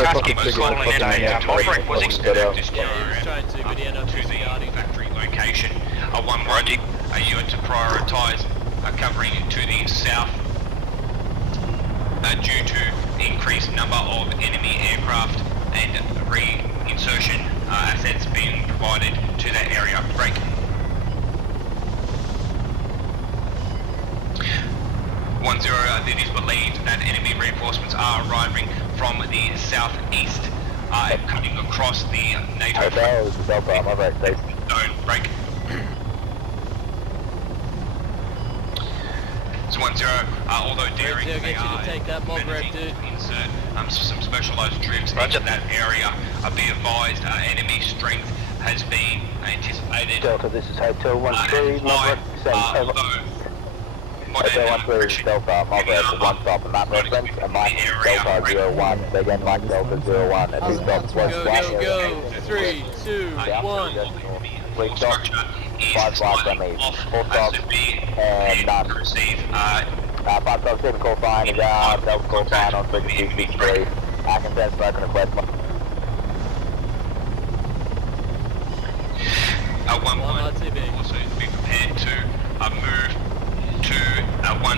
Kasky was calling in a mob wreck was expected to steer trying to, but he ended up to the factory location. One Roddy, you are to prioritise covering to the south due to increased number of enemy aircraft and reinsertion assets being provided to that area. Break. It is believed that enemy reinforcements are arriving from the southeast, cutting across the NATO zone. Break. So 1-0, although daring, they are take that mob wreck, dude. Insert some specialised troops into that area. Be advised, enemy strength has been anticipated. Delta, this is Hotel 13, mob wreck, Hotel 13, Delta, mob wreck, one stop, and that reference, and Mike Delta 01, again Mike Delta 01, and 2 stops west one. Go, 3, 2, 1. 3 stops, 5 flights on me, 4 stops, and none. 5 stops, 7 call fine is out, Delta call fine on frequency 63, I can send spoken request. 1 RTB.